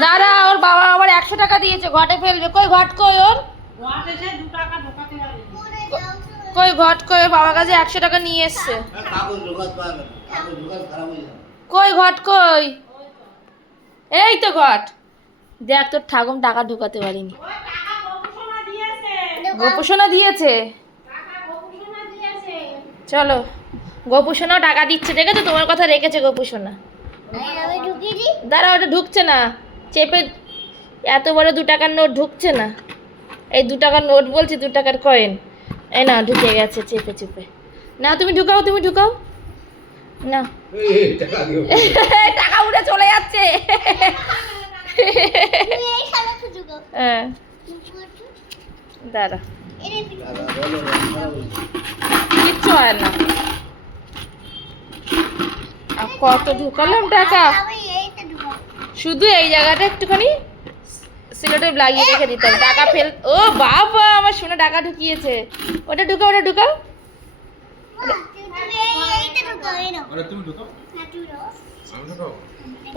দাঁড়া, ওর বাবা আবার 100 টাকা দিয়েছে, ঘটে ফেলবে। কই ঘট, কই ওর ঘট এসে 2 টাকা ঢোকাতে পারি। কই ঘট, কই ওর বাবার কাছে 100 টাকা নিয়ে এসছে। কই ঘট, কই? এই তো ঘট। দেখ তোর ঠাকুম টাকা ঢোকাতে পারিনি। ওই টাকা গোপুসোনা দিয়েছে। গোপুসোনা দিয়েছে। টাকা গোপুসোনা দিয়েছে। চলো, গোপুসোনাও টাকা দিচ্ছে, দেখেছো? তোমার কথা রেখেছে গোপুসোনা। দাঁড়া, ওটা ঢুকছে না, চেপে। এত বড় 2 টাকার নোট ঢুকছে না। এই 2 টাকার নোট বলছি, 2 টাকার কয়েন। এই না, ঢুকে গেছে চেপে চেপে। না, তুমি ঢুকাও, তুমি ঢুকাও না। টাকা উড়ে চলে যাচ্ছে। হ্যাঁ, দাঁড়া, কিচ্ছু হয় না। আর কত ঢুকালাম টাকা, শুধু এই জায়গাটা একটুখানি সিলেটে লাগিয়ে রেখে দিতে হবে। টাকা ফেল। ও বাবা, আমার সোনা টাকা ঢুকিয়েছে। ওটা ঢুকাও, ওটা ঢুকাও।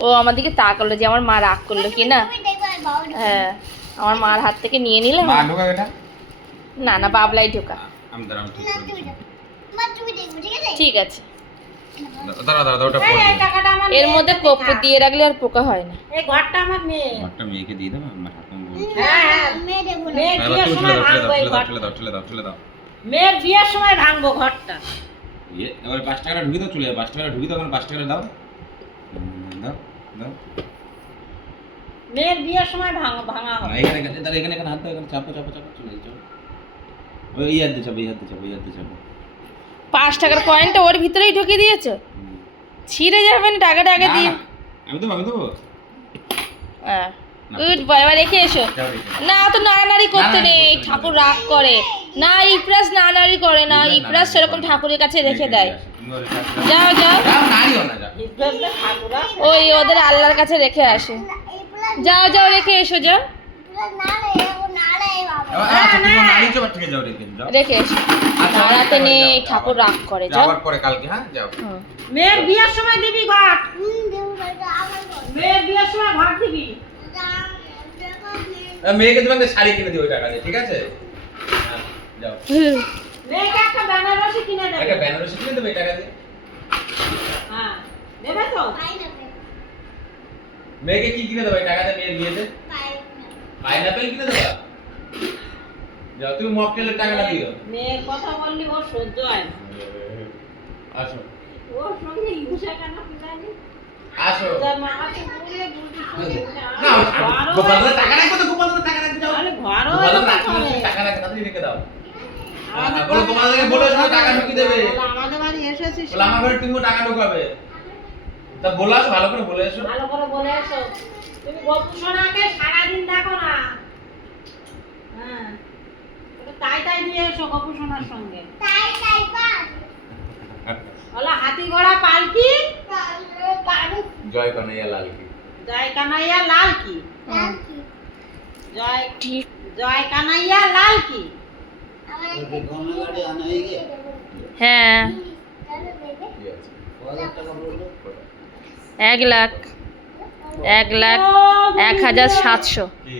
ও আমার দিকে তাকালো যে আমার মা রাগ করলো কি না। হ্যাঁ, আমার মার হাত থেকে নিয়ে নিলাম। না না, বাবলাই ঢোকা। ঠিক আছে, এই টাকাটা আমার এর মধ্যে কপ্পু দিয়ে রাখলে আর পোকা হয় না। এই ঘরটা আমার মেয়ে। ঘরটা মেয়েকে দিয়ে দেবো, আমার ঠাকুর বলছে। হ্যাঁ হ্যাঁ, মেয়ে বিয়ের সময় ভাঙবো এই ঘরটা। ঠেলে দাও। মেয়ের বিয়ের সময় ভাঙবো ঘরটা। এবার 5 টাকাটা ঢুকি দাও, চলে যাও। 5 টাকাটা ঢুকি দাও, 5 টাকাটা দাও। দাও দাও। মেয়ের বিয়ের সময় ভাঙা হবে। এখানে হাত দাও, এখানে চাপো চলে যাও। ওই হাত দিয়ে চাপো, এই হাত দিয়ে চাপো। 5 টাকার কয়েনটা ওর ভিতরেই ঢুকিয়ে দিয়েছো, ছিঁড়ে যাবেন টাকাটা আগে দিয়ে। আমি দেবো। হ্যাঁ, গুড বয়। এবার রেখে এসো। না, তো নাড়ানাড়ি করতে নেই, ঠাকুর রাগ করে না। ইপ্রাস নাড়ানাড়ি করে না, ইপ্রাস সেরকম ঠাকুরের কাছে রেখে দেয়। যাও যাও, ইব্রাহিমের ঠাকুর আছে। ওই ওদের আল্লাহর কাছে রেখে আসে। যাও যাও, রেখে এসো, যাও রেখে এসো। নাড়াতে নেই, ঠাকুর রাগ করে। যাও। পরে কালকে, হ্যাঁ যাও। হুম। মেয়ের বিয়ের সময় দিবি ঘট। মেয়ের বিয়ের সময় ঘট দিবি। মেয়েকে তুমি একটা শাড়ি কিনে দিও ওই টাকা দিয়ে, ঠিক আছে? হ্যাঁ, যাও। মেয়েকে একটা বেনারসি কিনে দেবে। একটা বেনারসি কিনে দেবে এই টাকা দিয়ে। হ্যাঁ, দেবে তো? মেয়েকে কি কিনে দেবে এই টাকা দিয়ে মেয়ের বিয়েতে? পাইনাপেল কিনে দেবা? যাও, তুমি মকটেলের টাকাটা দিও। মেয়ের কথা বললি ওর সহ্য হয় না। আসো ওর সঙ্গে ইউসা কেন পিলানি? আসো। তার মা কাছে বলে বুঝি না, গোপালদার টাকা রাখবে তো, গোপালদার টাকা রাখবে, যাও। আরে ঘরও গোপালদার এরকম রাখবে, করে। টাকা রাখবে, তাড়াতাড়ি রেখে দাও। বলো তোমাদেরকে বলে এসো টাকা ঢুকি দেবে। আমাদের বাড়ি এসেছিস। বলে আমার ঘরে তুমিও টাকা ঢোকাবে। তা বলে আসো, ভালো করে বলে এসো। ভালো করে বলে এসো। তুমি গোপুসোনাকে সারাদিন দেখো না। হ্যাঁ, একটু তাই দিয়ে এসো গোপুসোনার সঙ্গে। বলা হাতি ঘোড়া পালকি জয় কানাইয়া লাল কি। জয় কানাইয়া লাল কি। জয় ঠিক। জয় কানাইয়া লাল কি। হ্যাঁ, ঠিক আছে। 1 লাখ 1,07,000। কি